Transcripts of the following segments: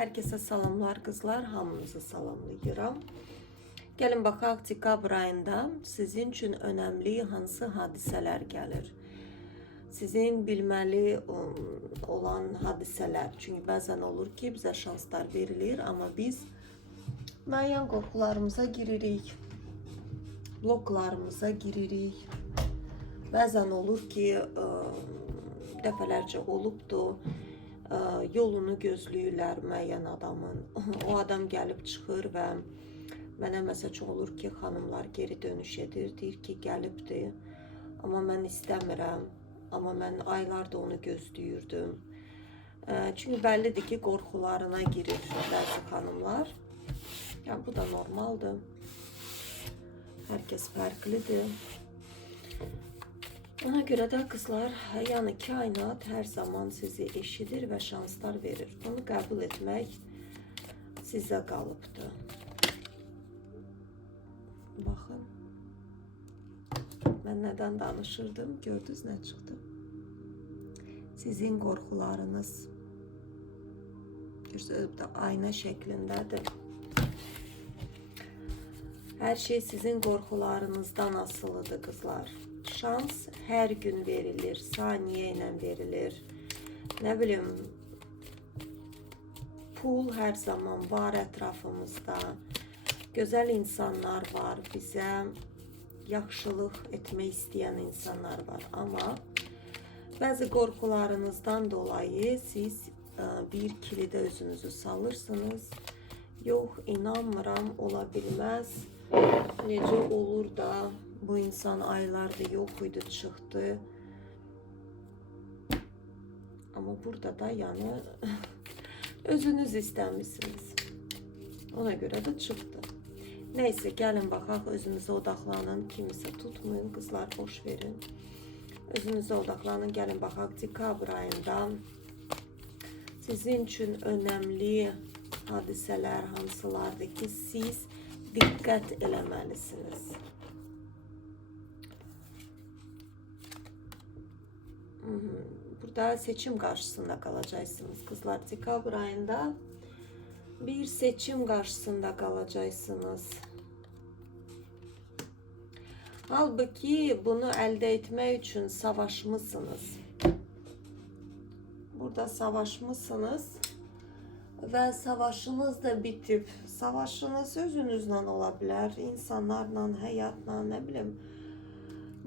Herkese salamlar kızlar, hamınızı salamlayıram. Gəlin baxaq dekabr ayında sizin üçün önəmli hansı hadisələr gəlir? Sizin bilməli olan hadisələr. Çünki bəzən olur ki, bizə şanslar verilir, amma biz müəyyən qorxularımıza giririk, bloklarımıza giririk. Bəzən olur ki, dəfələrcə olubdur. Yolunu gözləyirlər müəyyən adamın. O adam gəlib çıxır və mənə məsəc olur ki, xanımlar geri dönüş edir, deyir ki, gəlibdir. Amma mən istəmirəm, amma mən aylardır onu gözləyirdim. Çünki bəllidir ki, qorxularına girir bəzi xanımlar. Yəni, bu da normaldır. Hər kəs fərqlidir. Ona görə də qızlar, yəni kainat hər zaman sizi eşidir və şanslar verir. Bunu qəbul etmək sizə qalıbdır. Baxın. Mən nədən danışırdım? Gördünüz nə çıxdı? Sizin qorxularınız. Gördünüz, ayna şəklindədir. Hər şey sizin qorxularınızdan asılıdır qızlar. Şans hər gün verilir, saniyə ilə verilir. Nə bilim, pul hər zaman var ətrafımızda. Gözəl insanlar var, bizə yaxşılıq etmək istəyən insanlar var. Amma bəzi qorxularınızdan dolayı siz bir kilidə özünüzü salırsınız. Yox, inanmıram, ola bilməz. Necə olur da bu insan aylardır yox idi, çıxdı. Amma burada da yəni özünüz istəmişsiniz. Ona görə də çıxdı. Neysə, gəlin baxaq, özünüzə odaqlanın. Kimisə tutmayın, qızlar boş verin. Özünüzə odaqlanın, gəlin baxaq. Dekabr ayında sizin üçün önəmli hadisələr hansılardır ki, siz diqqət eləməlisiniz. Burada seçim qarşısında qalacaqsınız kızlar. Dekabr ayında bir seçim qarşısında qalacaqsınız. Halbuki bunu əldə etmək üçün savaşmışsınız. Burada savaşmışsınız və savaşınız da bitib. Savaşınız özünüzlə ola bilər, insanlarla, həyatla, nə bilim,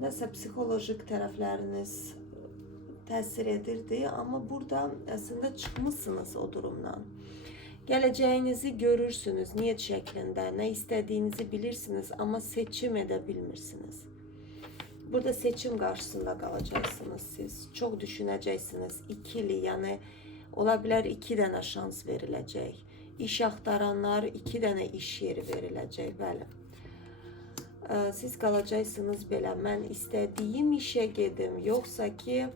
nəsə psixolojik tərəfləriniz təsir edirdi, amma burada əslində çıxmışsınız o durumdan. Gələcəyinizi görürsünüz, niyet şəklində, nə istədiyinizi bilirsiniz, amma seçim edə bilmirsiniz. Burada seçim qarşısında qalacaqsınız siz, çox düşünəcəksiniz, ikili, yəni ola bilər 2 dənə şans veriləcək. İş axtaranlar 2 dənə iş yeri veriləcək, bəli. Siz qalacaqsınız belə, mən istədiyim işə gedim, yoxsa ki,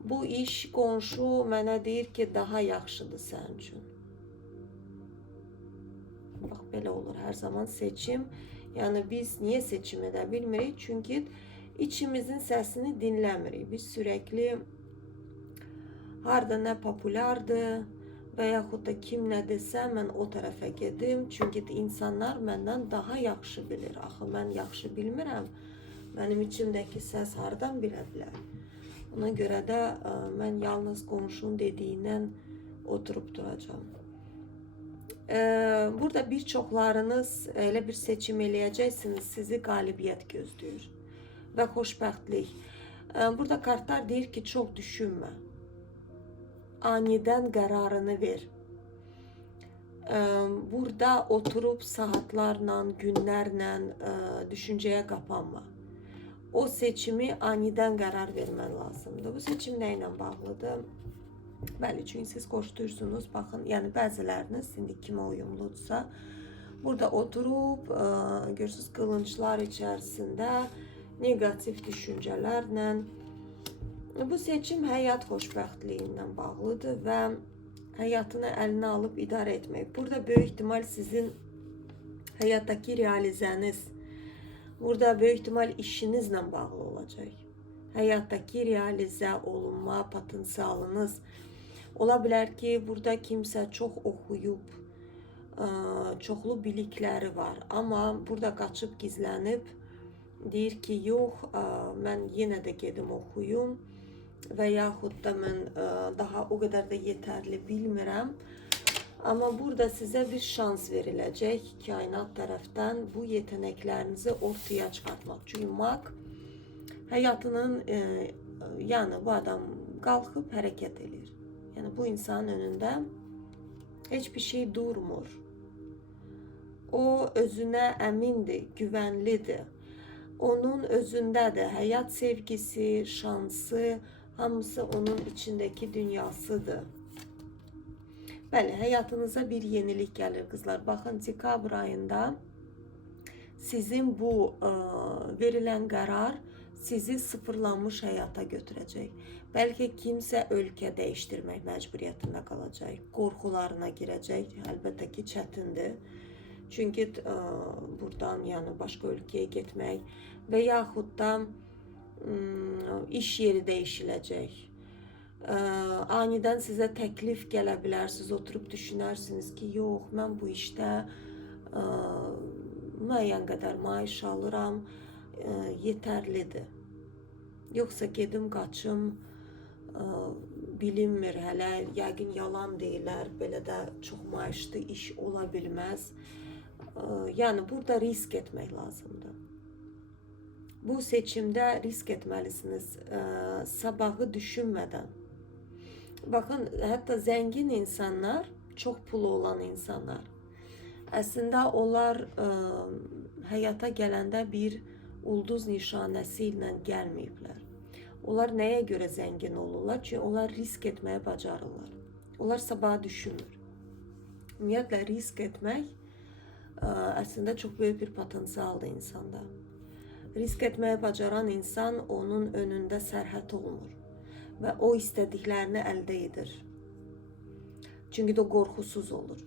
bu iş qonşu mənə deyir ki, daha yaxşıdır sənin üçün. Bax, belə olur hər zaman seçim. Yəni, biz niyə seçim edə bilmirik? Çünki içimizin səsini dinləmirik. Biz sürəkli harada nə populyardır və yaxud da kim nə desə, mən o tərəfə gedim. Çünki insanlar məndən daha yaxşı bilir. Axı, mən yaxşı bilmirəm. Mənim içimdəki səs haradan bilə bilər? Ona görə də mən yalnız qonşunun dediyindən oturub duracağım. Burada bir çoxlarınız elə bir seçim eləyəcəksiniz, sizi qalibiyyət gözləyir və xoşbəxtlik. Burada kartlar deyir ki, çox düşünmə. Anidən qərarını ver. Burada oturub saatlarla, günlərlə düşüncəyə qapanma. O seçimi anidən qərar vermən lazımdır. Bu seçim nə ilə bağlıdır? Bəli, çünki siz qoşdursunuz, baxın, yəni bəziləriniz, indi kimə uyumludursa, burada oturub, görürsünüz, qılınclar içərisində, negativ düşüncələrlə. Bu seçim həyat xoşbəxtliyindən bağlıdır və həyatını əlinə alıb idarə etmək. Burada böyük ihtimal sizin həyatdakı realizəniz, burada böyük ihtimal işinizlə bağlı olacaq. Həyatdakı realizə olunma potensialınız Ola bilər ki, burada kimsə çox oxuyub, çoxlu bilikləri var, amma burada qaçıb gizlənib deyir ki, yox, mən yenə də gedim oxuyum və yaxud da mən daha o qədər də yetərli bilmirəm. Amma burada sizə bir şans veriləcək kainat tərəfdən bu yetenəklərinizi ortaya çıxartmaq. Çünki maq həyatının, yəni bu adam qalxıb hərəkət edir. Yəni bu insanın önündə heç bir şey durmur. O özünə əmindir, güvənlidir. Onun özündədir həyat sevgisi, şansı, hamısı onun içindəki dünyasıdır. Bəli, həyatınıza bir yenilik gəlir qızlar. Baxın, dekabr ayında sizin bu verilən qərar sizi sıfırlanmış həyata götürəcək. Bəlkə kimsə ölkə dəyişdirmək məcburiyyətində qalacaq, qorxularına girəcək. Əlbəttə ki, çətindir. Çünki buradan, yəni başqa ölkəyə getmək və yaxud da iş yeri dəyişiləcək. Anidən sizə təklif gələ bilər, siz oturub düşünərsiniz ki, yox, mən bu işdə müəyyən qədər maaş alıram, yetərlidir. Yoxsa gedim, qaçım, bilinmir hələ, yəqin yalan deyirlər, belə də çox maaşlı iş ola bilməz. Yəni, burada risk etmək lazımdır. Bu seçimdə risk etməlisiniz, sabahı düşünmədən. Baxın, hətta zəngin insanlar, çox pulu olan insanlar, əslində onlar həyata gələndə bir ulduz nişanəsi ilə gəlməyiblər. Onlar nəyə görə zəngin olurlar? Çünki onlar risk etməyə bacarırlar. Onlar sabaha düşünmür. Ümumiyyətlə, risk etmək əslində çox böyük bir potensialdır insanda. Risk etməyə bacaran insan, onun önündə sərhəd olmur və o istədiklərini əldə edir. Çünki də qorxusuz olur.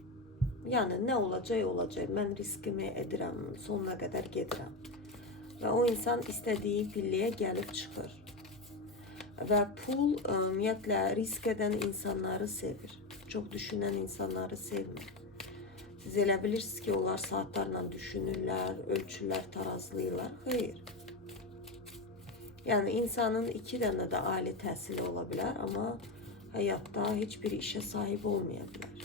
Yəni, nə olacaq, olacaq. Mən riskimi edirəm, sonuna qədər gedirəm. Və o insan istədiyi pilləyə gəlib çıxır. Və pul, ümumiyyətlə, risk edən insanları sevir. Çox düşünən insanları sevmir. Siz elə bilirsiniz ki, onlar saatlarla düşünürlər, ölçürlər, tarazlayırlar. Xeyr. Yəni, insanın 2 dənə də ali təhsili ola bilər, amma həyatda heç bir işə sahib olmaya bilər.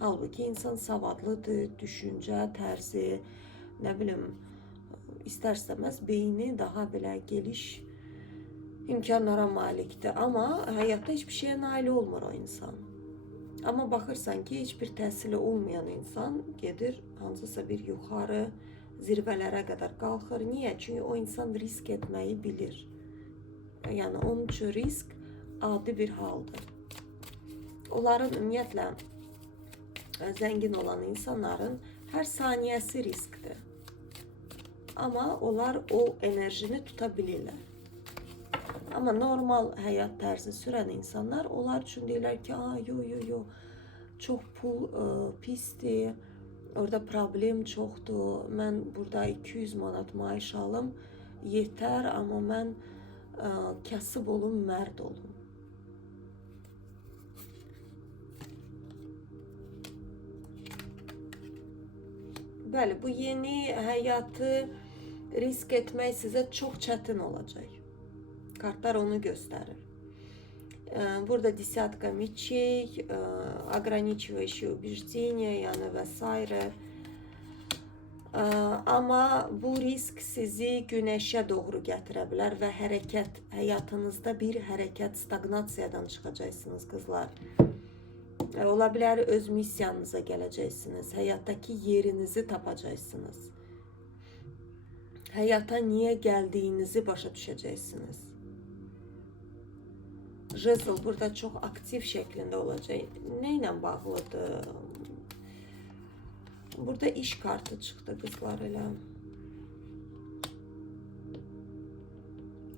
Halbuki insan savadlıdır, düşüncə, tərzi, nə bilim, istər-istəməz beyni daha belə geniş imkanlara malikdir. Amma həyatda heç bir şeyə nail olmur o insan. Amma baxırsan ki, heç bir təhsili olmayan insan gedir, hansısa bir yuxarı zirvələrə qədər qalxır. Niyə? Çünki o insan risk etməyi bilir. Yəni, onun üçün risk adi bir haldır. Onların ümumiyyətlə, zəngin olan insanların hər saniyəsi riskdir. Amma onlar o enerjini tuta bilirlər. Amma normal həyat tərzi sürən insanlar, onlar üçün deyirlər ki, yo, çox pul pisdir, orada problem çoxdur, mən burada 200 manat maaş alım, yetər, amma mən kasıb olum, mərd olum. Bəli, bu yeni həyatı risk etmək sizə çox çətin olacaq. Kartlar onu göstərir. Burada десятка мечей, ограничивающие убеждения, yəni və s. Amma bu risk sizi günəşə doğru gətirə bilər və hərəkət, həyatınızda bir hərəkət, stagnasiyadan çıxacaqsınız qızlar. Ola bilər öz missiyanıza gələcəksiniz, həyatdakı yerinizi tapacaqsınız. Həyata niyə gəldiyinizi başa düşəcəksiniz. Jezl burada çox aktiv şəklində olacaq. Nə ilə bağlıdır? Burada iş kartı çıxdı qızlar elə.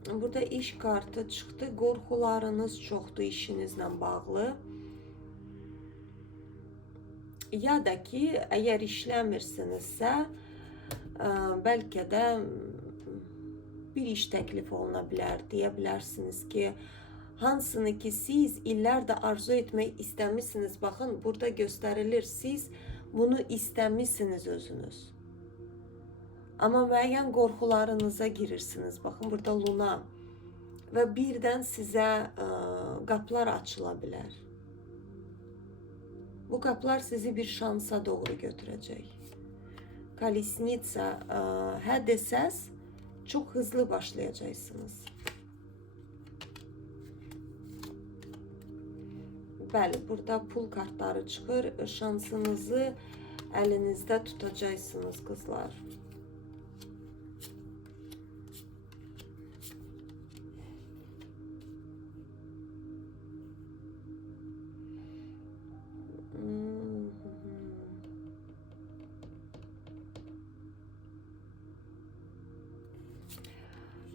Burada iş kartı çıxdı. Qorxularınız çoxdur işinizlə bağlı. Ya da ki, əgər işləmirsinizsə, bəlkə də bir iş təklifi oluna bilər. Deyə bilərsiniz ki, Hansını ki siz illərdə arzu etmək istəmişsiniz. Baxın, burada göstərilir. Siz bunu istəmişsiniz özünüz. Amma müəyyən qorxularınıza girirsiniz. Baxın, burada Luna. Və birdən sizə qapılar açıla bilər. Bu qapılar sizi bir şansa doğru götürəcək. Kolesnitsa, hə desəz, çox hızlı başlayacaqsınız. Bəli, burada pul kartları çıxır. Şansınızı əlinizdə tutacaqsınız, qızlar.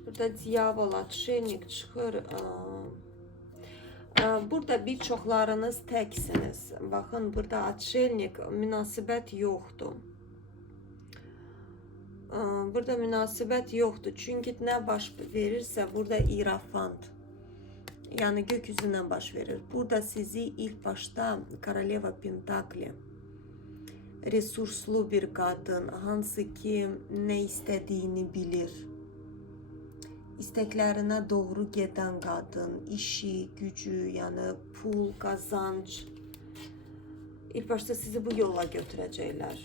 Burada diyavol, atşelnik çıxır. Burada bir çoxlarınız təksiniz. Baxın, burada atşelnik, münasibət yoxdur. Burada münasibət yoxdur. Çünki nə baş verirsə, burada irafant. Yəni gökyüzündən baş verir. Burada sizi ilk başda Koroleva Pentakli, resurslu bir qadın, hansı ki nə istədiyini bilir. İstəklərinə doğru gedən qadın, işi, gücü, yəni pul, qazanc. İlk başta sizi bu yola götürəcəklər.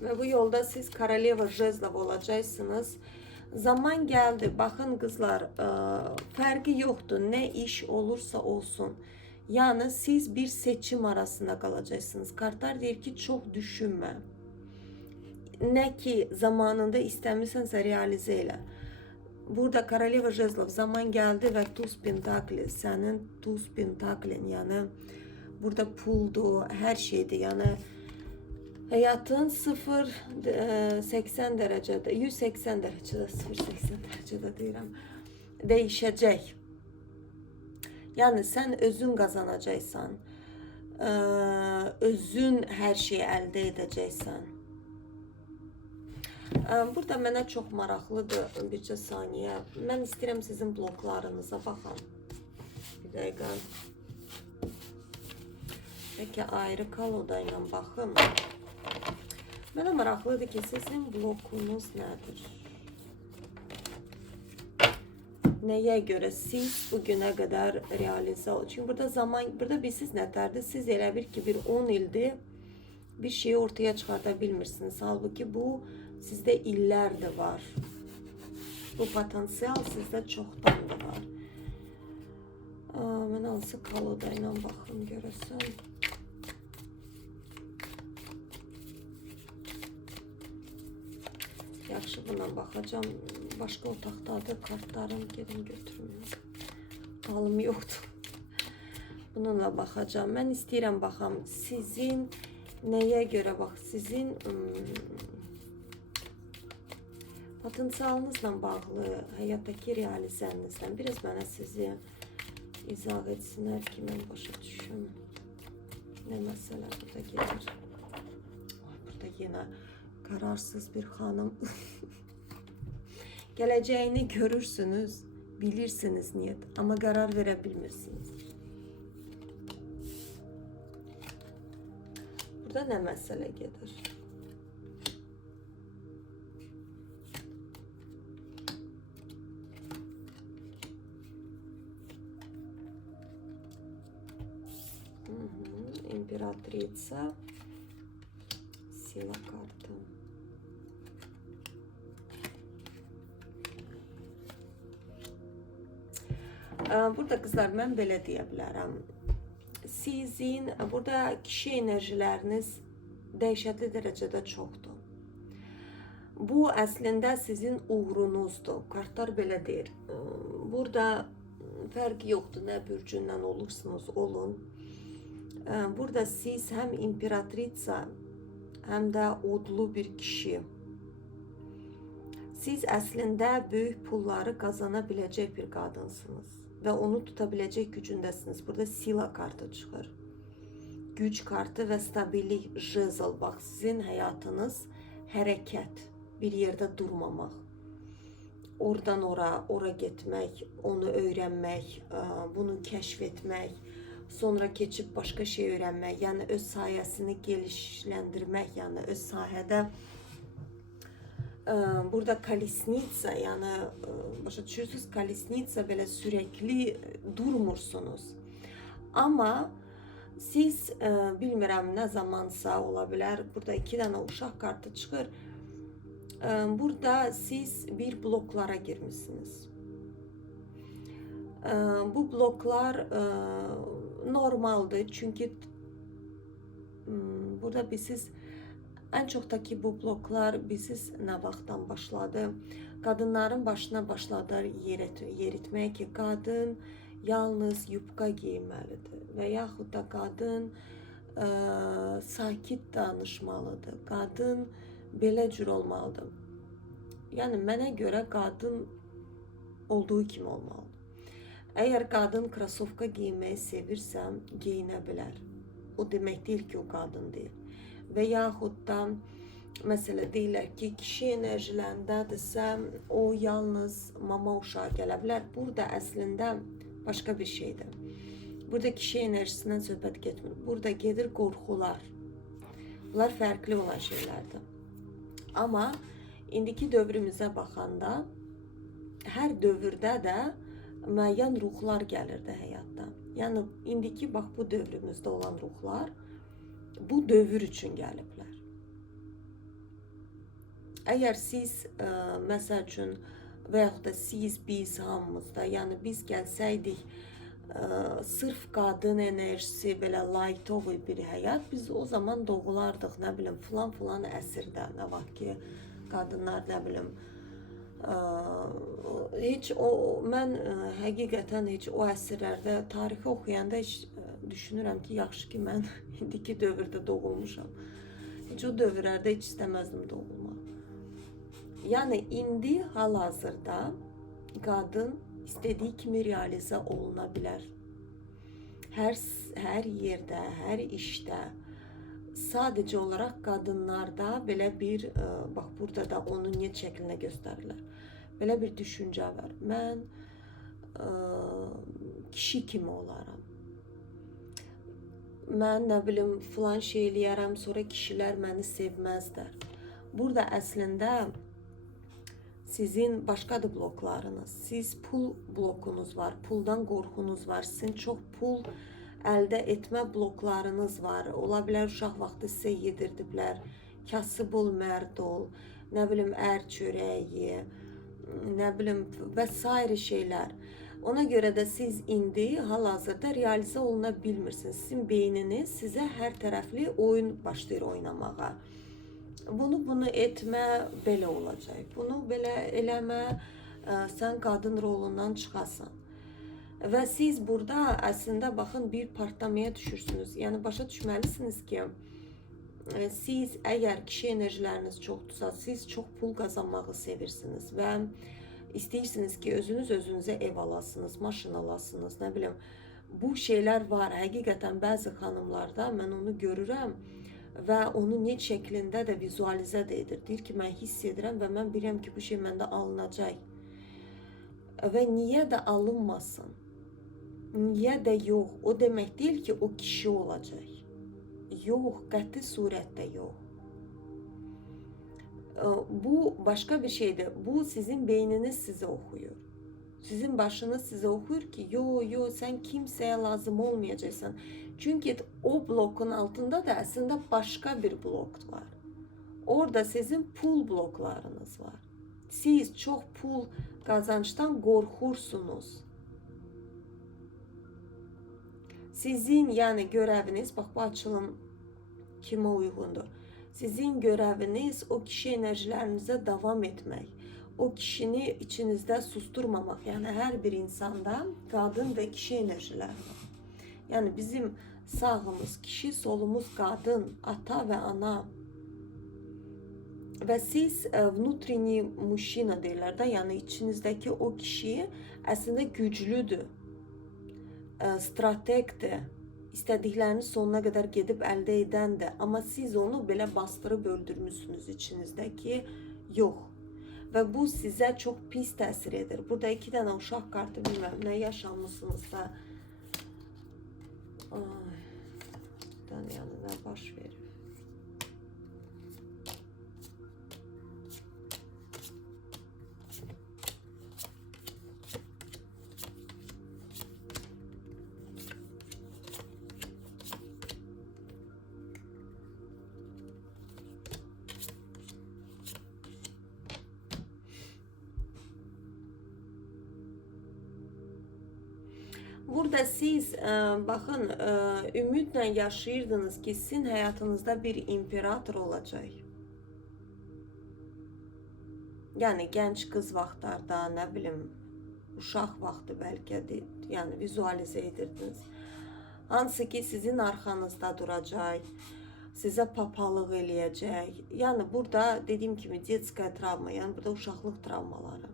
Və bu yolda siz Koroleva Jezlov olacaqsınız. Zaman gəldi. Baxın qızlar, fərqi yoxdur. Nə iş olursa olsun. Yəni siz bir seçim arasında qalacaqsınız. Kartlar deyir ki, çox düşünmə. Nə ki zamanında istəmirsənsə realizə elə. Burada Koroleva Jezlov, zaman gəldi və Tuz Pentakli, sənin Tuz Pentaklin, yəni burada puldur, hər şeydir. Yəni həyatın 0-80 dərəcədə, 180 dərəcədə, 0-80 dərəcədə deyirəm, dəyişəcək. Yəni sən özün qazanacaqsan, özün hər şeyi əldə edəcəksən. Burada mənə çox maraqlıdır, bircə saniyə. Mən istəyirəm sizin bloklarınıza baxın. Bir dəqiqə. Bəlkə ayrı kaloda ilə baxım. Mənə maraqlıdır ki, sizin blokunuz nədir? Nəyə görə siz bugünə qədər realizə olun? Çünki burada zaman, burada bilsiz nətərdir? Siz elə bir ki, bir 10 ildir bir şeyi ortaya çıxarda bilmirsiniz. Halbuki bu sizdə illərdir var. Bu potensial sizdə çoxdan da var. Mən hansı kaloda ilə baxım görəsən. Yaxşı, buna baxacağım. Başqa otaqdadır, kartlarım gedin götürməyim. Halım yoxdur. Bununla baxacağım. Mən istəyirəm baxam, sizin nəyə görə bax, sizin potensialınızla bağlı, həyatdakı realizənizdən biraz mənə sizi izah etsinlər ki, mən başa düşüm. Nə məsələ burada gedir? Burada yenə kararsız bir xanım. Gələcəyini görürsünüz, bilirsiniz niyət, amma qərar verə bilmirsiniz. Burada nə məsələ gedir? İmperatrica, sila kartı. Burada qızlar, mən belə deyə bilərəm. Sizin burada kişi enerjiləriniz dəhşətli dərəcədə çoxdur. Bu əslində sizin uğrunuzdur. Kartlar belə deyir. Burada fərq yoxdur, nə bürcündən olursunuz, olun. Burada siz həm imperatrica, həm də odlu bir kişi. Siz əslində böyük pulları qazana biləcək bir qadınsınız və onu tuta biləcək gücündəsiniz. Burada sila kartı çıxır. güç kartı ve stabillik jezl. Bak sizin hayatınız hareket. Bir yerde durmamak. Oradan ora gitmek, onu öğrenmek, bunu keşfetmek, sonra keçip başka şey öğrenmek, yani öz sayesini gelişlendirmek, yani öz sahədə burada kolesnitsa, yani başa düşürsünüz, kolesnitsa belə sürekli durmursunuz. Ama siz bilmirəm ne zamansa olabilir. Burada 2 tane uşaq kartı çıxır. Burada siz bir bloklara girmişsiniz. Bu bloklar normaldir çünkü burada siz en çoxdakı bu bloklar siz ne vaxtdan başladı? Qadınların başına başladı yeritməyə ki, qadın yalnız yubka giyməlidir və yaxud da qadın sakit danışmalıdır. Qadın belə cür olmalıdır. Yəni mənə görə qadın olduğu kimi olmalı. Eğer qadın krasovka giyməyi sevirsəm, giyinə bilər. O demək deyil ki, o qadın deyil. Və yaxud da məsələ deyirlər ki, kişi enerjilərindədirsə, o yalnız mama uşağı gələ bilər. Burada əslində başqa bir şeydir. Burada kişi enerjisindən söhbət getmir. Burada gedir qorxular. Bunlar fərqli olan şeylərdir. Amma indiki dövrümüzə baxanda hər dövrdə də müəyyən ruhlar gəlirdi həyatda. Yəni indiki bax bu dövrümüzdə olan ruhlar bu dövr üçün gəliblər. Əgər siz məsəl üçün və yaxud da siz, biz hamımızda, yəni biz gəlsəydik sırf qadın enerjisi belə laytovi bir həyat, biz o zaman doğulardıq, nə bilim, filan əsrdə, nə vaxt ki qadınlar, nə bilim, heç o, mən həqiqətən heç o əsrlərdə tarixi oxuyanda heç düşünürəm ki, yaxşı ki mən indiki dövrdə doğulmuşam. Heç o dövrlərdə heç istəməzdim doğulmaq. Yəni indi hal-hazırda qadın istədiyi kimi realizə oluna bilər. Hər yerdə, hər işdə. Sadəcə olaraq qadınlarda belə bir, bax burada da onun niyə şəklinə göstərirlər. Belə bir düşüncə var. Mən kişi kimi olaram. Mən nə bilim filan şey eləyərəm, sonra kişilər məni sevməzlər. Burada əslində sizin başqadır bloklarınız. Siz pul blokunuz var, puldan qorxunuz var, sizin çox pul əldə etmə bloklarınız var. Ola bilər uşaq vaxtı sizə yedirdiblər, kasıb ol, mərd ol, nə bilim ər çörəyi, nə bilim və s. şeylər. Ona görə də siz indi hal-hazırda realizə oluna bilmirsiniz. Sizin beyniniz sizə hər tərəfli oyun başlayır oynamağa. Bunu etmə belə olacaq. Bunu belə eləmə, sən qadın rolundan çıxasan. Və siz burada əslində baxın bir partlamaya düşürsünüz. Yəni başa düşməlisiniz ki, siz əgər kişi enerjiləriniz çoxdursa, siz çox pul qazanmağı sevirsiniz və İstəyirsiniz ki, özünüzə ev alasınız, maşın alasınız, nə bilim. Bu şeylər var. Həqiqətən bəzi xanımlarda mən onu görürəm və onu net şəklində də vizualizə də edir. Deyir ki, mən hiss edirəm və mən bilirəm ki, bu şey məndə alınacaq. Və niyə də alınmasın? Niyə də yox? O demək deyil ki, o kişi olacaq. Yox, qəti surətdə yox. Bu başka bir şeydir. Bu sizin beyniniz size okuyor. Sizin başınız size okur ki yo sen kimseye lazım olmayacaksın. Çünkü o blokun altında da aslında başka bir blok var. Orada sizin pul bloklarınız var. Siz çok pul kazançtan korkursunuz. Sizin yani göreviniz, bak bu açılım kime uygundur? Sizin göreviniz o kişi enerjilerinize devam etmek. O kişini içinizde susturmamak. Yani her bir insanda kadın ve kişi enerjiler var. Yani bizim sağımız kişi, solumuz kadın, ata ve ana. Ve siz внутренний muşina derler de, yani içinizdeki o kişi aslında güçlüdür, strategdir. istədikləriniz sonuna qədər gedib əldə edəndir. Amma siz onu belə bastırıb öldürmüsünüz içinizdə ki, yox. Və bu sizə çox pis təsir edir. Burada 2 dənə uşaq kartı, bilməm nə yaşamışsınızsa, yəni nə baş verir. Burada siz baxın, ümidlə yaşayırdınız ki, sizin həyatınızda bir imperator olacaq. Yəni gənc qız vaxtlarda, nə bilim, uşaq vaxtı bəlkə də, yəni vizualizə edirdiniz. Hansı ki, sizin arxanızda duracaq, sizə papalıq eləyəcək. Yəni burada dediyim kimi detskaya travma, yəni burada uşaqlıq travmaları.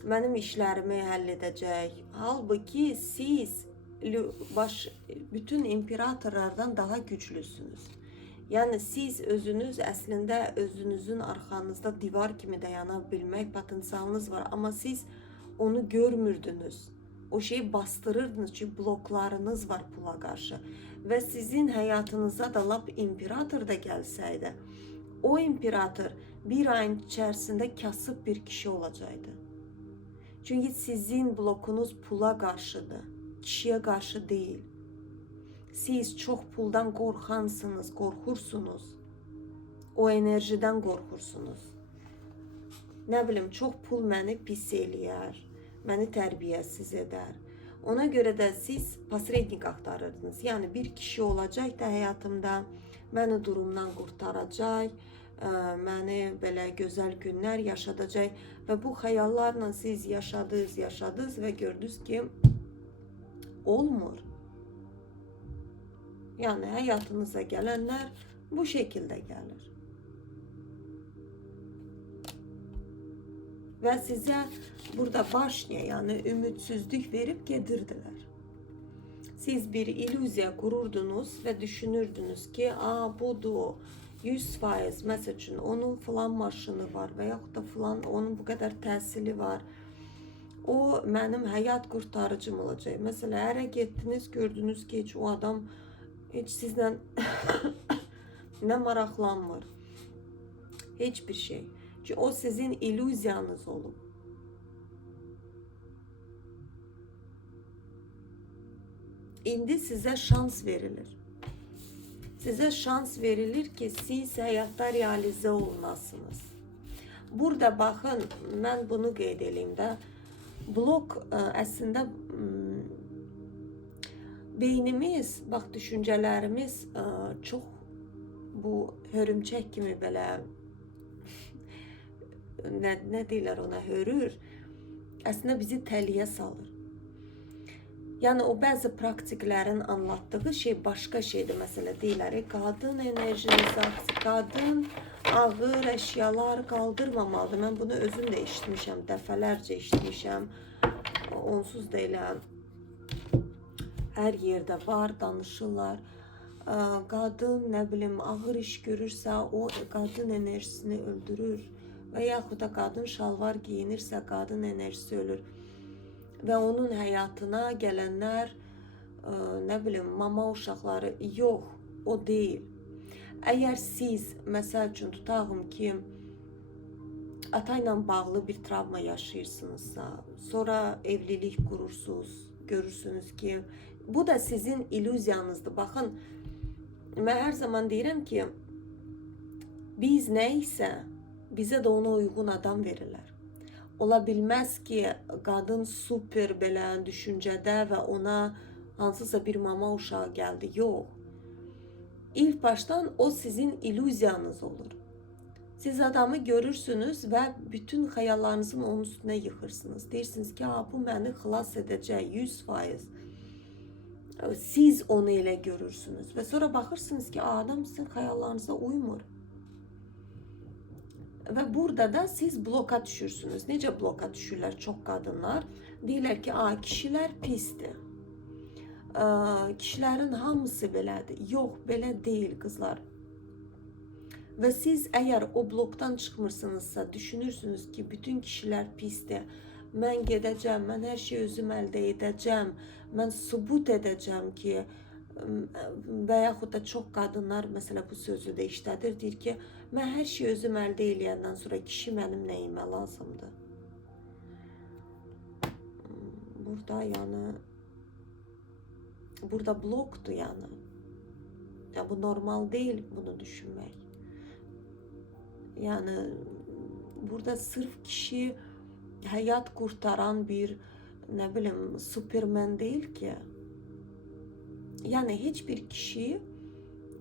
Mənim işlərimi həll edəcək. Halbuki siz bütün imperatorlardan daha güclüsünüz. Yəni siz özünüz əslində özünüzün arxanızda divar kimi dayana bilmək potensialınız var. Amma siz onu görmürdünüz. O şeyi bastırırdınız ki, bloklarınız var pula qarşı. Və sizin həyatınıza da lap imperator da gəlsəydi, o imperator bir ayın içərisində kasıb bir kişi olacaqdı. Çünki sizin blokunuz pula qarşıdır, kişiyə qarşı deyil. Siz çox puldan qorxansınız, qorxursunuz. O enerjidən qorxursunuz. Nə bilim, çox pul məni pis eləyər, məni tərbiyəsiz edər. Ona görə də siz posrednik axtarırdınız. Yəni bir kişi olacaq da həyatımda, məni durumdan qurtaracaq, məni belə gözəl günlər yaşadacaq və bu xəyallarla siz yaşadınız və gördünüz ki, olmur. Yəni həyatınıza gələnlər bu şəkildə gəlir. Və sizə burada başniyə, yəni ümidsizlik verib gedirdilər. Siz bir illüziya qururdunuz və düşünürdünüz ki, budur, 100%, məsəl üçün, onun filan maşını var və yaxud da filan, onun bu qədər təhsili var. O, mənim həyat qurtarıcım olacaq. Məsələn, ərə getdiniz, gördünüz ki, heç o adam heç sizlə nə maraqlanmır. Heç bir şey. Ki o sizin illüziyanız olub. İndi sizə şans verilir. Sizə şans verilir ki, siz həyatda realizə olunasınız. Burada baxın, mən bunu qeyd edeyim də, blok əslində beynimiz, bax, düşüncələrimiz çox bu hörümçək kimi belə nə deyirlər ona, hörür, əslində bizi təliyə salır. Yəni o bəzi praktiklərin anlatdığı şey başqa şeydir. Məsələ deyirlər, qadın enerjinizə, qadın ağır əşyalar qaldırmamalıdır. Mən bunu özüm də eşitmişəm, dəfələrcə eşitmişəm. Onsuz da elə hər yerdə var, danışırlar. Qadın, nə bilim, ağır iş görürsə, o qadın enerjisini öldürür. Və yaxud da qadın şalvar giyinirsə, qadın enerjisi ölür. Və onun həyatına gələnlər, nə bilim, mama uşaqları, yox, o deyil. Əgər siz, məsəl üçün, tutağım ki, ata ilə bağlı bir travma yaşayırsınızsa, sonra evlilik qurursunuz, görürsünüz ki, bu da sizin illüziyanızdır. Baxın, mən hər zaman deyirəm ki, biz nə isə, bizə də ona uyğun adam verirlər. Ola bilməz ki, qadın super belə düşüncədə və ona hansısa bir mama uşağı gəldi. Yox. İlk başdan o sizin illüziyanız olur. Siz adamı görürsünüz və bütün xəyallarınızın onun üstünə yıxırsınız. Deyirsiniz ki, bu məni xilas edəcək 100%. Siz onu elə görürsünüz və sonra baxırsınız ki, adam sizin xəyallarınıza uymur. Və burada da siz bloka düşürsünüz. Necə bloka düşürlər çox qadınlar? Deyirlər ki, kişilər pisdir. kişilərin hamısı belədir. Yox, belə deyil qızlar. Və siz əgər o blokdan çıxmırsınızsa, düşünürsünüz ki, bütün kişilər pisdir. Mən gedəcəm, mən hər şey özüm əldə edəcəm, mən sübut edəcəm ki, və yaxud da çox qadınlar məsələ bu sözü də işlədir, deyir ki, mən hər şey özüm əldə eləyəndən sonra kişi mənim nəyimə lazımdır. Burada yəni burada blokdur yəni. Ya bu normal deyil bunu düşünmək. Yani burada sırf kişi hayat kurtaran bir ne bileyim Superman değil ki. Yani hiçbir kişi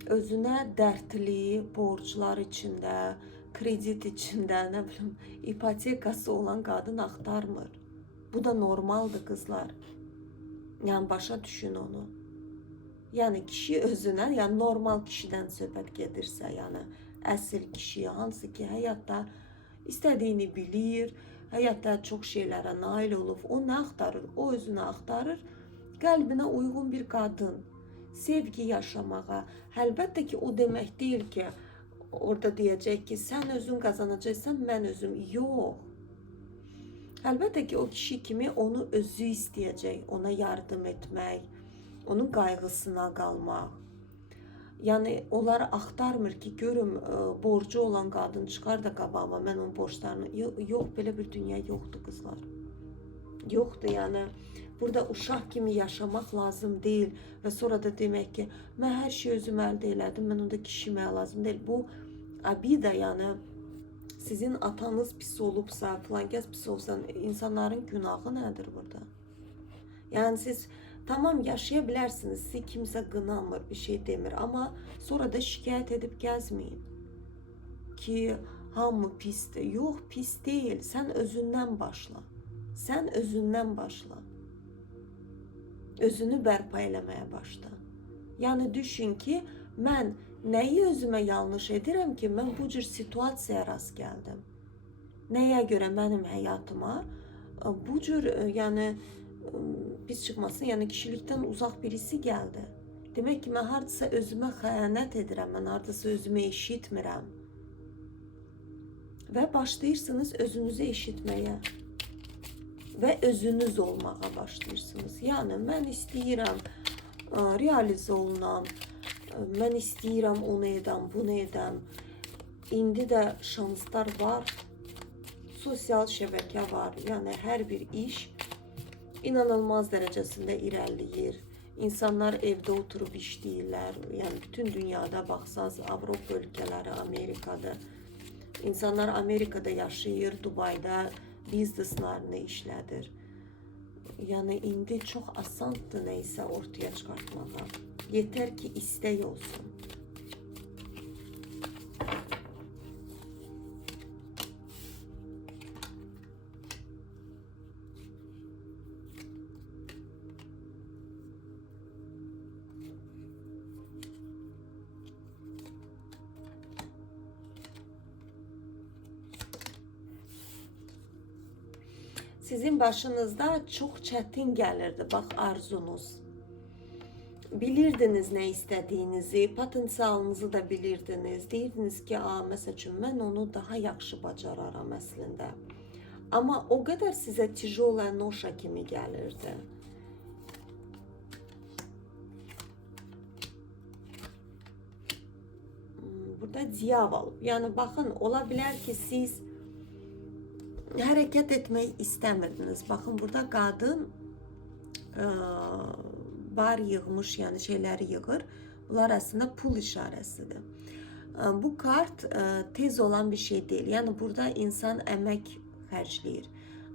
özüne dertli, borçlar içinde, kredit içinde, ne bileyim ipotekası olan kadın aktarmır. Bu da normaldir kızlar. Yani başa düşün onu. Yani kişi özüne, yani normal kişiden söhbət gedirsə, yani əsl kişi, hansı ki həyatda istədiyini bilir, həyatda çox şeylərə nail olub, o nə axtarır? O özünü axtarır, qəlbinə uyğun bir qadın, sevgi yaşamağa. Əlbəttə ki, o demək deyil ki, orada deyəcək ki, sən özün qazanacaqsan, mən özüm. Yox. Əlbəttə ki, o kişi kimi onu özü istəyəcək, ona yardım etmək, onun qayğısına qalmaq. Yani onları axtarmır ki, görüm borcu olan qadın çıxar da qabağıma, mən onun borçlarını... Yox, belə bir dünya yoxdur qızlar. Yoxdur, yəni burada uşaq kimi yaşamaq lazım deyil və sonra da demək ki, mən hər şey özüm əldə elədim, mən onda kişimə lazım deyil. Bu abida, yəni sizin atanız pis olubsa, filankəs pis olsa, insanların günahı nədir burada? Yəni siz tamam yaşayabilirsiniz, sizi kimse qınamır, bir şey demir ama sonra da şikayet edip gezmeyin. Ki hamı pisdir. Yox, pis değil. Sen özündən başla. Sen özündən başla. Özünü bərpa eləməyə başla. Yani düşün ki, mən nəyi özümə yanlış edirəm ki, mən bu cür situasiyaya rast gəldim. Nəyə görə mənim həyatıma bu cür, yəni pis çıxmasın, yəni kişilikdən uzaq birisi gəldi. Demək ki, mən hardasa özümə xəyanət edirəm, mən hardasa özümü eşitmirəm. Və başlayırsınız özünüzü eşitməyə və özünüz olmağa başlayırsınız. Yəni mən istəyirəm realizə olunam, mən istəyirəm onu edəm, bunu edəm. İndi də şanslar var, sosial şəbəkə var, yəni hər bir iş inanılmaz derecesinde ilerleyir. İnsanlar evde oturup işləyirlər. Yani bütün dünyada baxsanız, Avropa ülkeleri, Amerika'da. İnsanlar Amerika'da yaşayır, Dubai'da bizneslerini işlədir. Yani indi çox asandır neyse ortaya çıxartmağa. Yeter ki istək olsun. Sizin başınızda çok çetin gelirdi bak arzunuz. Bilirdiniz ne istediğinizi, potensialınızı da bilirdiniz. Deyirdiniz ki, mesela üçün mən onu daha yaxşı bacararam əslində. Ama o kadar size tijola noşa kimi gelirdi. Burada diyavol. Yani bakın, olabilir ki siz hareket etmeyi istemirdiniz. Bakın burada kadın bar yığmış, yani şeyleri yığır. Bunlar aslında pul işarəsidir. Bu kart tez olan bir şey değil. Yani burada insan emek xərcləyir.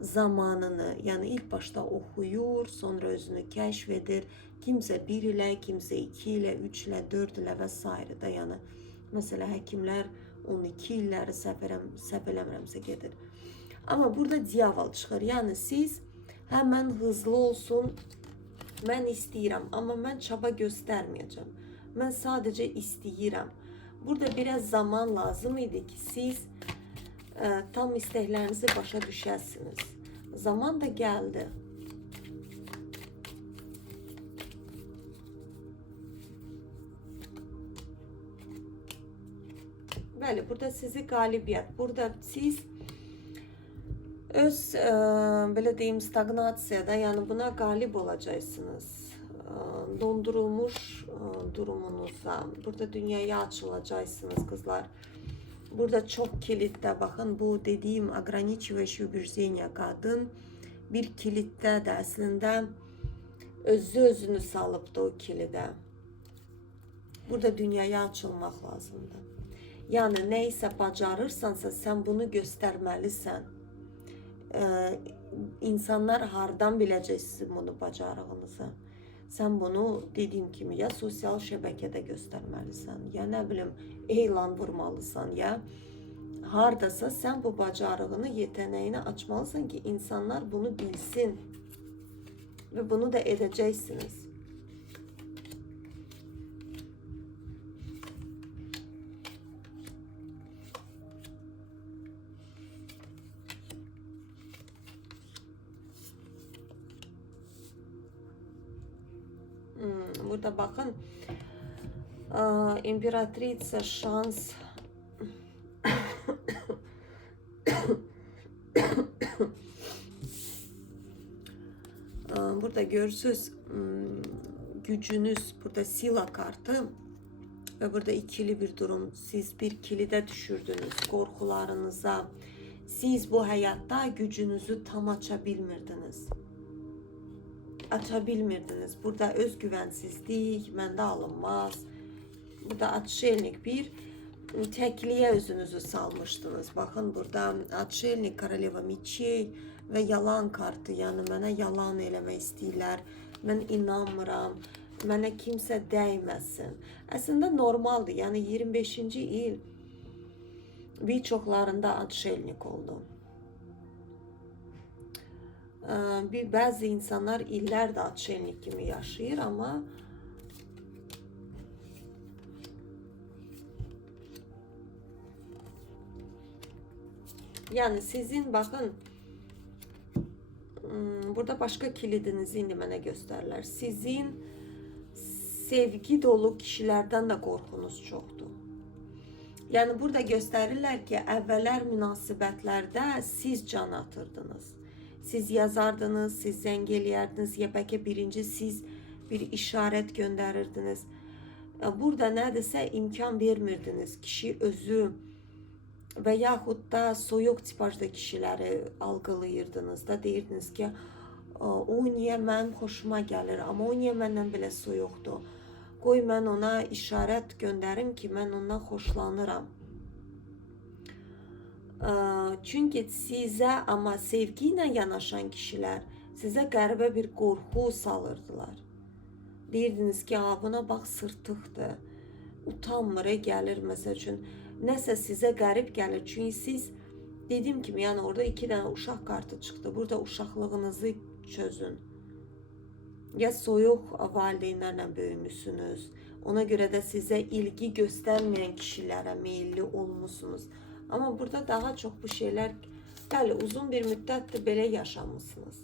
Zamanını, yani ilk başta oxuyur, sonra özünü kəşfedir. Kimse 1 ilə, kimse 2 ilə, 3 ilə, 4 ilə və s. da. Yani mesela həkimlər 12 illəri səhv eləmirəmsə gedir. Ama burada diyavol çıxır. Yani siz hemen hızlı olsun, mən istəyirəm, ama mən çaba göstermeyeceğim. Mən sadece istəyirəm. Burada biraz zaman lazım idi ki siz tam istəklərinizi başa düşəsiniz. Zaman da geldi. Bəli, burada sizi qalibiyyət, burada siz öz belə deyim stagnasiyada, yəni buna qalib olacaqsınız. Dondurulmuş durumunuza, burada dünyaya açılacaqsınız kızlar. Burada çok kilitdə, baxın bu dediyim ограничивающее убеждение qadın bir kilitdə də əslində özünü salıbdı o kilidə. Burada dünyaya açılmaq lazımdır. Yəni neysə bacarırsansa sən bunu göstərməlisən. İnsanlar hardan biləcək bunu bacarığınızı? Sən bunu dediyim kimi ya sosial şəbəkədə göstərməlisən, ya nə bilim elan vurmalısan, ya hardasa sən bu bacarığını, yetənəyini açmalısan ki, insanlar bunu bilsin və bunu da edəcəksiniz. Burada bakın imperatriца şans burada görürsünüz gücünüz, burada sila kartı ve burada ikili bir durum. Siz bir kilide düşürdünüz korkularınıza. Siz bu hayatta gücünüzü tam açabilmirdiniz. Açabilmirdiniz. Burada özgüvensizlik, məndə alınmaz. Burada atşelnik bir tekliğe özünüzü salmışdınız. Bakın burada atşelnik, koroleva miçey ve yalan kartı. Yani mənə yalan eləmək istəyirlər. Mən inanmıram. Mənə kimsə dəyməsin. Əslində normaldır. Yani 25-ci il birçoklarında atşelnik oldu. Bazı insanlar illərdə atşelnik kimi yaşayır, ama yani sizin bakın burada başka kilidinizi indi mənə göstərirlər. Sizin sevgi dolu kişilərdən də qorxunuz çoxdur. Yani burada göstərirlər ki, əvvəllər münasibətlərdə siz can atırdınız. Siz yazardınız, siz zəng eləyərdiniz, ya bəlkə birinci siz bir işarət göndərirdiniz. Burada nədirsə imkan vermirdiniz. Kişi özü və yaxud da soyuq tipajda kişiləri algılayırdınız da, deyirdiniz ki, o niyə mənim xoşuma gəlir, amma o niyə məndən belə soyuqdur. Qoy mən ona işarət göndərim ki, mən ondan xoşlanıram. Çünkü size ama sevgiyle yanaşan kişiler size qəribə bir qorxu salırdılar. Deyirdiniz ki, buna bax sırtıqdır, utanmır, gəlir məsəl üçün. Nəsə sizə qərib gəlir. Çünkü siz dediğim kimi, yani orada 2 dənə uşaq kartı çıxdı. Burada uşaqlığınızı çözün. Ya soyuq valideynlərlə böyümüsünüz. Ona göre de size ilgi göstərməyən kişilərə meyilli olmusunuz. Ama burada daha çok bu şeyler, bəli, uzun bir müddətdir belə yaşamışsınız.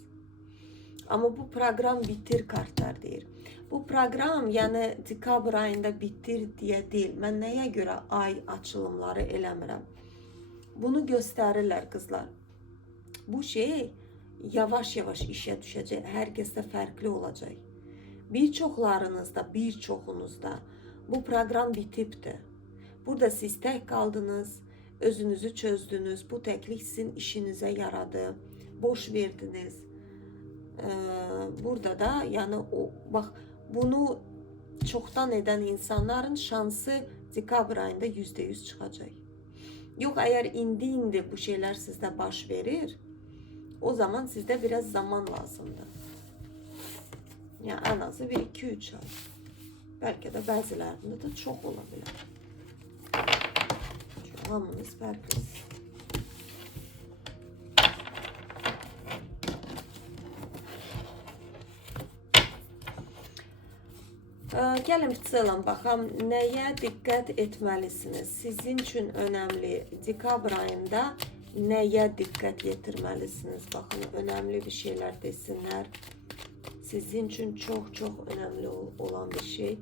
Ama bu program bitir kartlar deyir. Bu program yani dekabr ayında bitir diye değil. Mən nəyə görə ay açılımları eləmirəm? Bunu göstərirlər kızlar. Bu şey yavaş yavaş işe düşəcək. Hər kəsdə fərqli olacaq. Birçoğunuzda bu program bitibdir. Burada siz tək qaldınız. Özünüzü çözdünüz. Bu teklik sizin işinize yaradı. Boş verdiniz. Burada da yani bak bunu çoktan eden insanların şansı dekabr ayında %100 çıkacak. Yok eğer indi bu şeyler sizde baş verir, o zaman sizde biraz zaman lazımdır. Yani en azı 1-2-3 ay. Belki de bazılarında da çok olabilir. Hamınız fərqlidir. Gəlin целом baxam, nəyə diqqət etməlisiniz? Sizin üçün önəmli dekabr ayında nəyə diqqət yetirməlisiniz? Baxın, önəmli bir şeylər desinlər. Sizin üçün çox önəmli olan bir şey.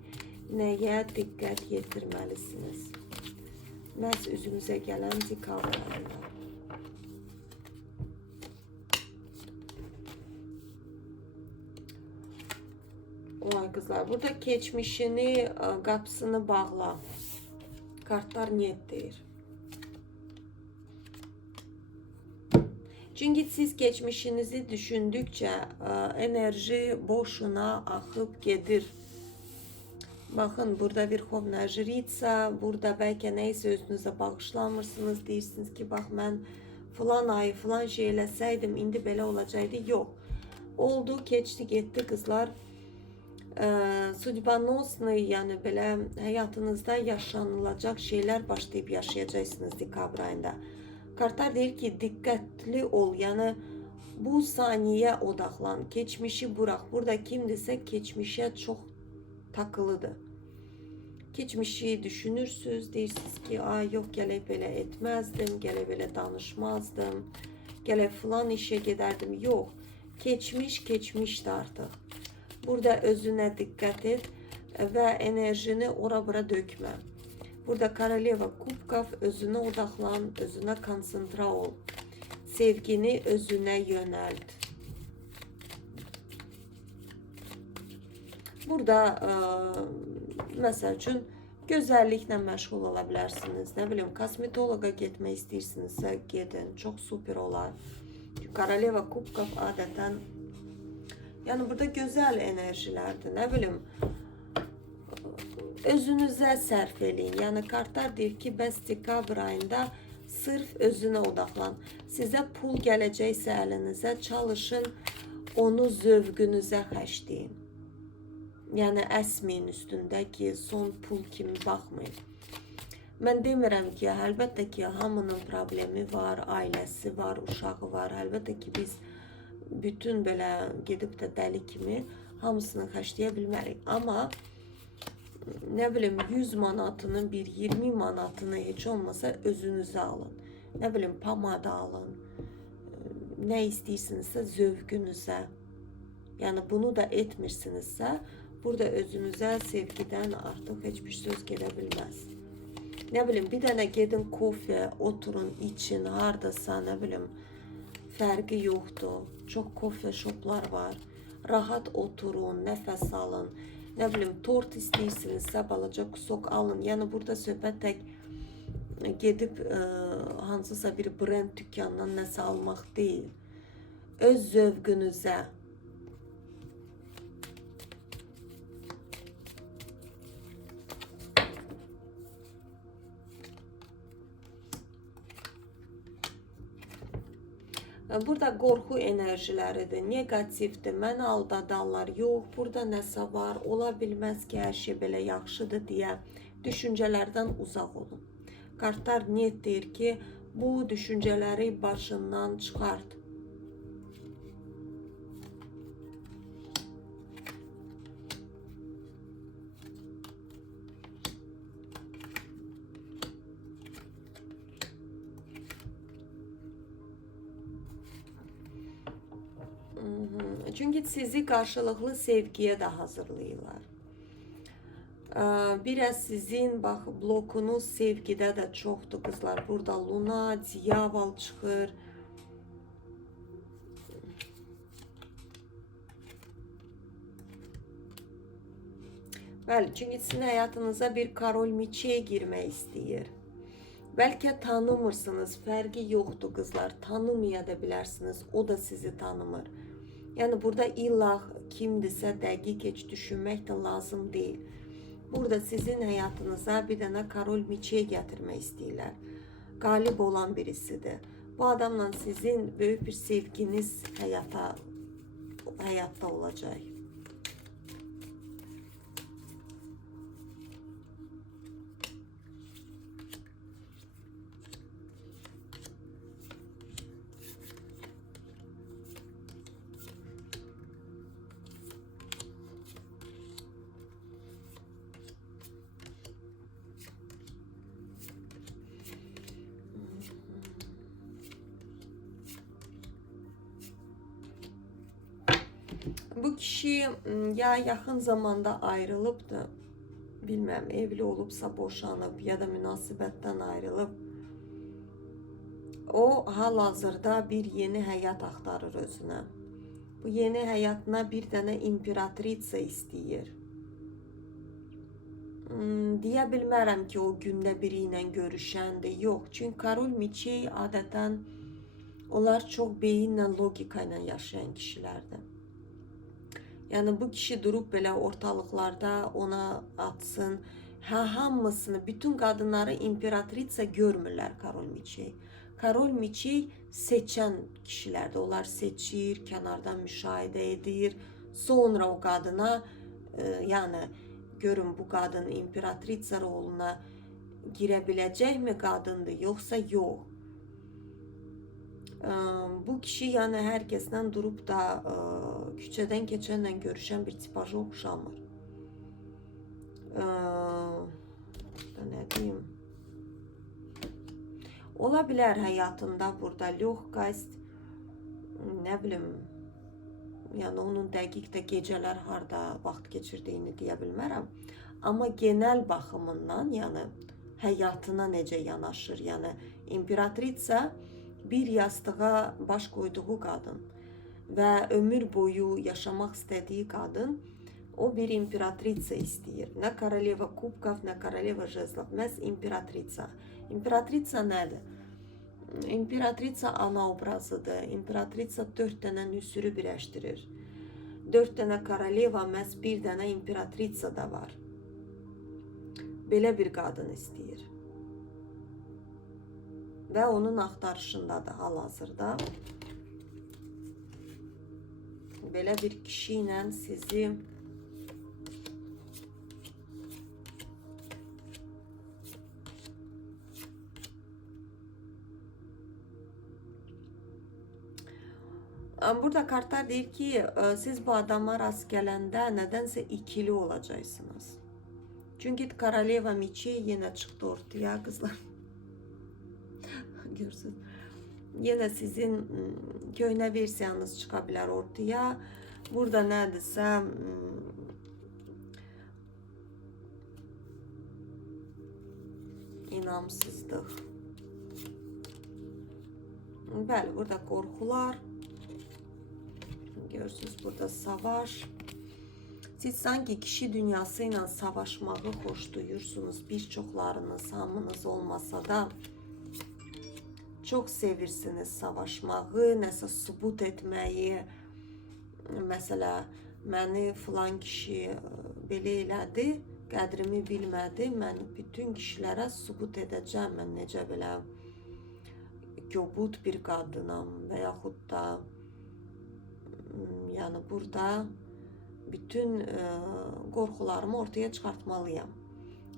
Nəyə diqqət yetirməlisiniz? məhz üzünüzə gələn dekabr ayında. Olay qızlar, burada keçmişini, qapısını bağla. Kartlar niyet deyir. Çünkü siz geçmişinizi düşündükçe enerji boşuna akıp gedir. Bakın burada bir Verxovna burada belki neyse özünüze bağışlamırsınız. Deyirsiniz ki bak ben falan ayı falan şey eləsəydim indi belə olacaktı. Yok. Oldu, keçdi, getdi kızlar. Судьбоносный, yani belə həyatınızda yaşanılacak şeyler başlayıp yaşayacaksınız dekabr ayında. Kartlar deyir ki dikkatli ol, yani bu saniye odaklan, geçmişi bırak. Burada kimdirsə geçmişe çok takılıdır. Geçmişi düşünürsünüz, deyirsiniz ki ay yok gələk belə etmezdim, gələk belə danışmazdım, gələk falan işe giderdim. Yok, geçmiş geçmişti artık. Burada özüne dikkat et ve enerjini ora bura dökme. Burada Koroleva Kubkov, özüne odaklan, özüne konsantre ol. Sevgini özüne yönelt. Burada mesela üçün gözəlliklə məşğul ola bilərsiniz. Nə bilim, kosmetologa getmək istəyirsinizsə gedin. Çox super olar. Koroleva Kubkov adətən, yani burada güzel enerjilerdir. Ne bileyim, özünüze sərf eləyin. Yani kartlar deyir ki, bəs dekabr ayında sırf özünə odaklan. Sizə pul gələcəksə əlinizə, çalışın onu zövqünüzə xərcləyin. Yani əsməyin üstündə ki, son pul kimi baxmayın. Mən demirəm ki, əlbəttə ki, hamının problemi var, ailəsi var, uşağı var. Əlbəttə ki, biz bütün belə gedib də dəli kimi hamısını xərcləyə bilmərik. Amma nə bilim 100 manatının bir 20 manatını heç olmasa özünüzə alın. Nə bilim pomada alın. Nə istəyirsinizsə zövqünüzə. Yəni bunu da etmirsinizsə burada özünüzə sevgidən artıq heç bir söz gedə bilməz. Nə bilim bir dənə gedin kofe oturun için hardasa, nə bilim fərqi yoxdur. Çok kofe shoplar var. Rahat oturun, nəfəs alın. Nə bilim tort istəyirsinizsə balaca kusok alın. Yəni burada söhbət tək gedib hansısa bir brend dükkanından nəsə almaq deyil. Öz zövqünüzə. Burada qorxu enerjiləridir, negativdir, mən aldadarlar, yox, burada nəsə var, ola bilməz ki, hər şey belə yaxşıdır deyə düşüncələrdən uzaq olun. Kartlar niyet deyir ki, bu düşüncələri başından çıxart. Çünkü sizi karşılıklı sevgiye de hazırlayırlar. Biraz sizin bax blokunuz sevgide de çoxdur kızlar. Burada Luna, Diyavol çıxır. Bəli, çünkü sizin hayatınıza bir Karol Miçey girmək istəyir. Belki tanımırsınız, fərqi yoxdur kızlar. Tanımaya da bilərsiniz, o da sizi tanımır. Yani burada illa kimdirsə dəqiq heç düşünmək də lazım değil. Burada sizin hayatınıza bir dənə Karol Miçey gətirmək istəyirlər. Qalib olan birisidir. Bu adamla sizin böyük bir sevginiz hayatta olacak. Bu kişi ya yakın zamanda ayrılıbdı bilmem evli olubsa boşanıb ya da münasibətdən ayrılıb. O hal-hazırda bir yeni həyat axtarır özünə. Bu yeni həyatına bir dənə imperatriça istəyir. Deyə bilmərəm ki, o gündə biri ilə görüşəndir. Yox, çünki Karol Miçey adətən onlar çox beyinlə, logika ilə yaşayan kişilərdir. Yəni bu kişi durub belə ortalıqlarda ona atsın. Hamısını, bütün qadınları imperatriça görmürlər Karol Miçey. Karol Miçey seçən kişilərdir. Onlar seçir, kənardan müşahidə edir. Sonra o qadına, yəni görün bu qadın imperatriça roluna girə biləcəkmi qadındır, yoxsa yox. Bu kişi yəni hər kəslə durub da küçədən keçənlə görüşən bir tipaja oxşamır. Nə deyim? Ola bilər həyatında burada lyoxqast, nə bilim, yəni onun dəqiq də gecələr harda vaxt keçirdiyini deyə bilmərəm. Amma genel baxımından, yəni həyatına necə yanaşır, yəni imperatriça bir yastığa baş qoyduğu qadın və ömür boyu yaşamaq istədiyi qadın, o bir imperatriça istəyir. Nə Koroleva Kubkov, nə Koroleva Jezlov, məhz imperatriça. İmperatriça nədir? İmperatriça ana obrazıdır. İmperatriça 4 dənə nüsürü birləşdirir. 4 dənə Koroleva, məhz bir dənə imperatriça da var. Belə bir qadın istəyir. Və onun axtarışındadır hal-hazırda. Belə bir kişi ilə sizi burada kartlar deyir ki, siz bu adama rast gələndə nədənsə ikili olacaqsınız. Çünki Koroleva Miçey yenə çıxdı ortaya, qızlar. Görürsünüz. Yenə sizin köhnə versiyanız çıxa bilər ortaya. Burada nədirsə inamsızlıq. Bəli, burada qorxular. Görürsünüz, burada savaş. Siz sanki kişi dünyası ilə savaşmağı xoş duyursunuz. Bir çoxlarınız, hamınız olmasa da çox sevirsiniz savaşmağı, nəsə sübut etməyi. Məsələ, məni filan kişi belə elədi, qədrimi bilmədi, mən bütün kişilərə sübut edəcəm, mən necə belə kobud bir qadınam və yaxud da yəni burada bütün qorxularımı ortaya çıxartmalıyam.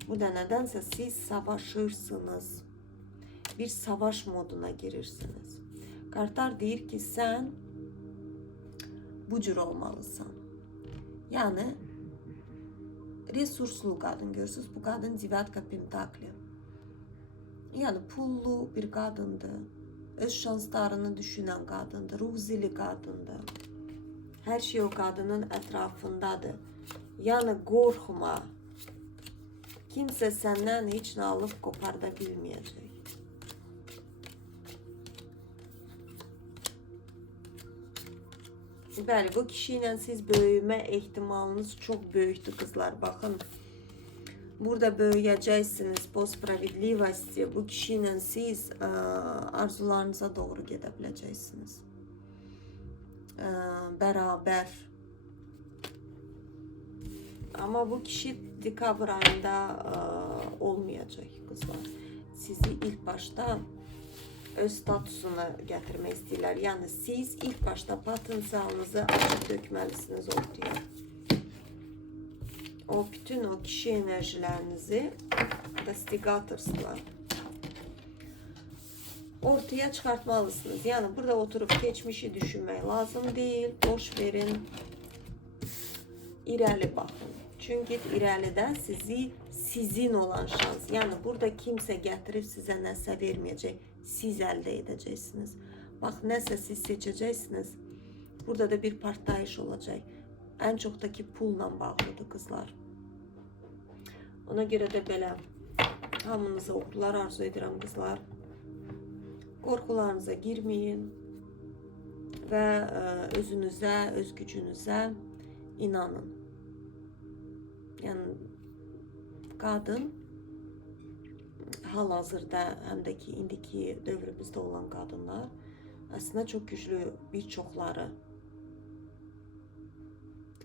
Bu da nədənsə siz savaşırsınız. Bir savaş moduna girirsiniz. Kartlar deyir ki, sən bu cür olmalısan. Yəni resurslu qadın görürsünüz. Bu qadın Devatka Pentakli. Yəni pullu bir qadındır. Öz şanslarını düşünən qadındır. Ruh zili qadındır. Hər şey o qadının ətrafındadır. Yəni qorxma. Kimsə səndən heç nə alıb qoparda bilməyəcək. Bəli, bu kişi ilə siz böyümə ehtimalınız çox böyükdür qızlar. Baxın, burada böyüyəcəksiniz. Po spravedlivosti. Bu kişi ilə siz arzularınıza doğru gedə biləcəksiniz. Beraber. Ama bu kişi dekabr ayında olmayacak kızlar. Sizi ilk başta öz statusuna gətirmək istəyirlər. Yəni siz ilk başta potensialınızı açıb dökməlisiniz ortaya. O bütün o kişi enerjilərinizi достигаторство ortaya çıkartmalısınız. Yani burada oturup geçmişi düşünmek lazım değil. Boş verin. İrəli baxın. Çünki irəlidə sizin olan şans. Yani burada kimse gətirib sizə nəsə verməyəcək. Siz əldə edəcəksiniz. Bax, nəsə siz seçəcəksiniz. Burada da bir partlayış olacaq. En çok da ki pulla bağlıdır kızlar. Ona görə də belə hamınıza uğurlar arzu edirəm qızlar. Qorxularınıza girməyin və özünüzə, öz gücünüzə inanın. Yəni qadın hal-hazırda həm də ki indiki dövrümüzdə olan qadınlar aslında çox güclü, bir çoxları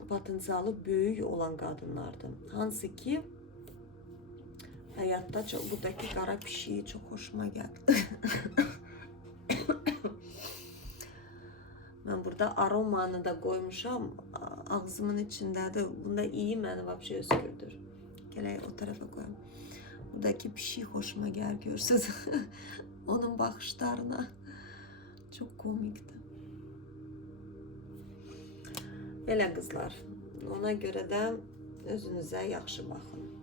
potensialı böyük olan qadınlardır. Hansı ki həyatda buradakı qara pişiyi çox xoşuma gəldi. Mən burada aromanı da qoymuşam. Ağzımın içindədir. Bunda iyi məni vəbşə öskürdür. Gələk o tərəfə qoyam. Buradakı pişik xoşuma gəlir, görsünüz. Onun baxışlarına. Çok komikti. Belə qızlar. Ona görə də özünüzə yaxşı baxın.